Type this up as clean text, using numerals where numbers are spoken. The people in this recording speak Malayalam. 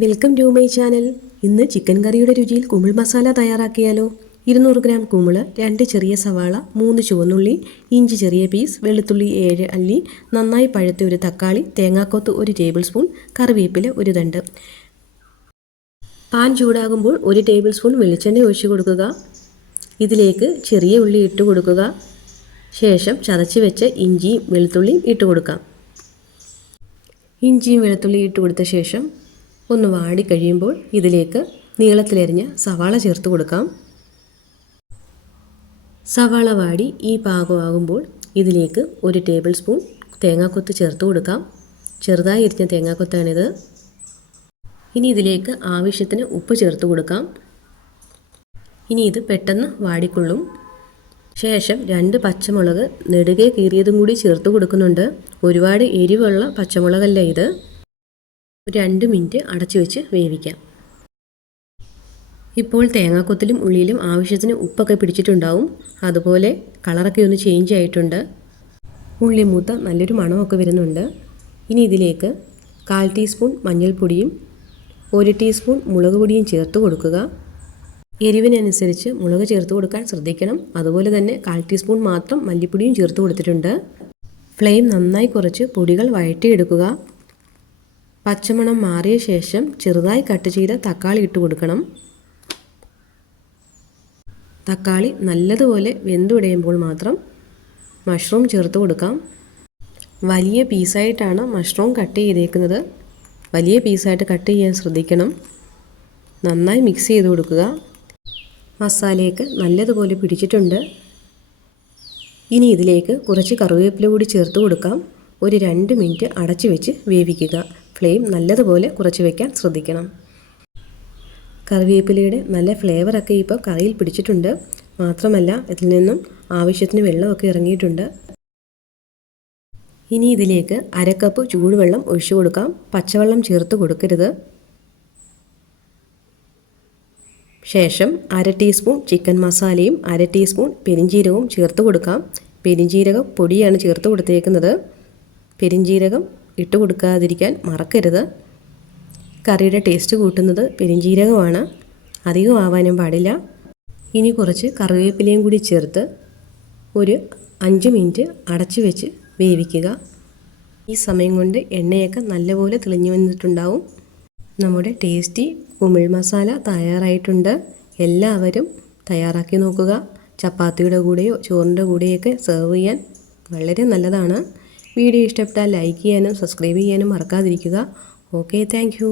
Welcome to my channel. ഇന്ന് ചിക്കൻ കറിയുടെ രുചിയിൽ കുമിൾ മസാല തയ്യാറാക്കിയാലോ. 200 ഗ്രാം കുമിള്, 2 ചെറിയ സവാള, 3 ചുവന്നുള്ളി, ഇഞ്ചി ചെറിയ പീസ്, വെളുത്തുള്ളി 7 അല്ലി, നന്നായി പഴുത്ത ഒരു തക്കാളി, തേങ്ങാക്കൊത്ത് 1 ടേബിൾ സ്പൂൺ, കറിവേപ്പില 1 തണ്ട്. പാൻ ചൂടാകുമ്പോൾ 1 ടേബിൾ സ്പൂൺ വെളിച്ചെണ്ണ ഒഴിച്ചു കൊടുക്കുക. ഇതിലേക്ക് ചെറിയ ഉള്ളി ഇട്ട് കൊടുക്കുക. ശേഷം ചതച്ച് വെച്ച ഇഞ്ചിയും വെളുത്തുള്ളിയും ഇട്ട് കൊടുക്കാം. ഇഞ്ചിയും വെളുത്തുള്ളിയും ഇട്ട് കൊടുത്ത ശേഷം ഒന്ന് വാടി കഴിയുമ്പോൾ ഇതിലേക്ക് നീളത്തിലരിഞ്ഞ സവാള ചേർത്ത് കൊടുക്കാം. സവാള വാടി ഈ പാകമാകുമ്പോൾ ഇതിലേക്ക് 1 ടേബിൾ സ്പൂൺ തേങ്ങാക്കൊത്ത് ചേർത്ത് കൊടുക്കാം. ചെറുതായി അരിഞ്ഞ തേങ്ങാക്കൊത്താണിത്. ഇനി ഇതിലേക്ക് ആവശ്യത്തിന് ഉപ്പ് ചേർത്ത് കൊടുക്കാം. ഇനി ഇത് പെട്ടെന്ന് വാടിക്കൊള്ളും. ശേഷം 2 പച്ചമുളക് നെടുകെ കീറിയതും കൂടി ചേർത്ത് കൊടുക്കുന്നുണ്ട്. ഒരുപാട് എരിവുള്ള പച്ചമുളകല്ല ഇത്. 2 മിനിറ്റ് അടച്ചു വെച്ച് വേവിക്കാം. ഇപ്പോൾ തേങ്ങാക്കൊത്തിലും ഉള്ളിയിലും ആവശ്യത്തിന് ഉപ്പൊക്കെ പിടിച്ചിട്ടുണ്ടാവും. അതുപോലെ കളറൊക്കെ ഒന്ന് ചേഞ്ച് ആയിട്ടുണ്ട്. ഉള്ളി മൂത്ത നല്ലൊരു മണമൊക്കെ വരുന്നുണ്ട്. ഇനി ഇതിലേക്ക് 1/4 ടീസ്പൂൺ മഞ്ഞൾപ്പൊടിയും 1 ടീസ്പൂൺ മുളക് പൊടിയും ചേർത്ത് കൊടുക്കുക. എരിവിനനുസരിച്ച് മുളക് ചേർത്ത് കൊടുക്കാൻ ശ്രദ്ധിക്കണം. അതുപോലെ തന്നെ 1/4 ടീസ്പൂൺ മാത്രം മല്ലിപ്പൊടിയും ചേർത്ത് കൊടുത്തിട്ടുണ്ട്. ഫ്ലെയിം നന്നായി കുറച്ച് പൊടികൾ വഴറ്റിയെടുക്കുക. പച്ചമണം മാറിയ ശേഷം ചെറുതായി കട്ട് ചെയ്ത തക്കാളി ഇട്ട് കൊടുക്കണം. തക്കാളി നല്ലതുപോലെ വെന്തുടയുമ്പോൾ മാത്രം മഷ്റൂം ചേർത്ത് കൊടുക്കാം. വലിയ പീസായിട്ടാണ് മഷ്റൂം കട്ട് ചെയ്തേക്കുന്നത്. വലിയ പീസായിട്ട് കട്ട് ചെയ്യാൻ ശ്രദ്ധിക്കണം. നന്നായി മിക്സ് ചെയ്ത് കൊടുക്കുക. മസാലയൊക്കെ നല്ലതുപോലെ പിടിച്ചിട്ടുണ്ട്. ഇനി ഇതിലേക്ക് കുറച്ച് കറിവേപ്പില കൂടി ചേർത്ത് കൊടുക്കാം. ഒരു 2 മിനിറ്റ് അടച്ചു വെച്ച് വേവിക്കുക. ഫ്ലെയിം നല്ലതുപോലെ കുറച്ച് വയ്ക്കാൻ ശ്രദ്ധിക്കണം. കറിവേപ്പിലയുടെ നല്ല ഫ്ലേവറൊക്കെ ഇപ്പോൾ കറിയിൽ പിടിച്ചിട്ടുണ്ട്. മാത്രമല്ല ഇതിൽ നിന്നും ആവശ്യത്തിന് വെള്ളമൊക്കെ ഇറങ്ങിയിട്ടുണ്ട്. ഇനി ഇതിലേക്ക് 1/2 കപ്പ് ചൂടുവെള്ളം ഒഴിച്ചു കൊടുക്കാം. പച്ചവെള്ളം ചേർത്ത് കൊടുക്കരുത്. ശേഷം 1/2 ടീസ്പൂൺ ചിക്കൻ മസാലയും 1/2 ടീസ്പൂൺ പെരിഞ്ജീരകവും ചേർത്ത് കൊടുക്കാം. പെരിഞ്ജീരകം പൊടിയാണ് ചേർത്ത് കൊടുത്തേക്കുന്നത്. പെരിഞ്ജീരകം ഇട്ട് കൊടുക്കാതിരിക്കാൻ മറക്കരുത്. കറിയുടെ ടേസ്റ്റ് കൂട്ടുന്നത് പെരിഞ്ജീരകമാണ്. അധികം ആവാനും പാടില്ല. ഇനി കുറച്ച് കറിവേപ്പിലയും കൂടി ചേർത്ത് ഒരു 5 മിനിറ്റ് അടച്ചു വെച്ച് വേവിക്കുക. ഈ സമയം കൊണ്ട് എണ്ണയൊക്കെ നല്ലപോലെ തെളിഞ്ഞു വന്നിട്ടുണ്ടാവും. നമ്മുടെ ടേസ്റ്റി കുമിൾ മസാല തയ്യാറായിട്ടുണ്ട്. എല്ലാവരും തയ്യാറാക്കി നോക്കുക. ചപ്പാത്തിയുടെ കൂടെയോ ചോറിൻ്റെ കൂടെയൊക്കെ സെർവ് ചെയ്യാൻ വളരെ നല്ലതാണ്. വീഡിയോ ഇഷ്ടപ്പെട്ടാൽ ലൈക്ക് ചെയ്യാനും സബ്സ്ക്രൈബ് ചെയ്യാനും മറക്കാതിരിക്കുക. Okay, thank you.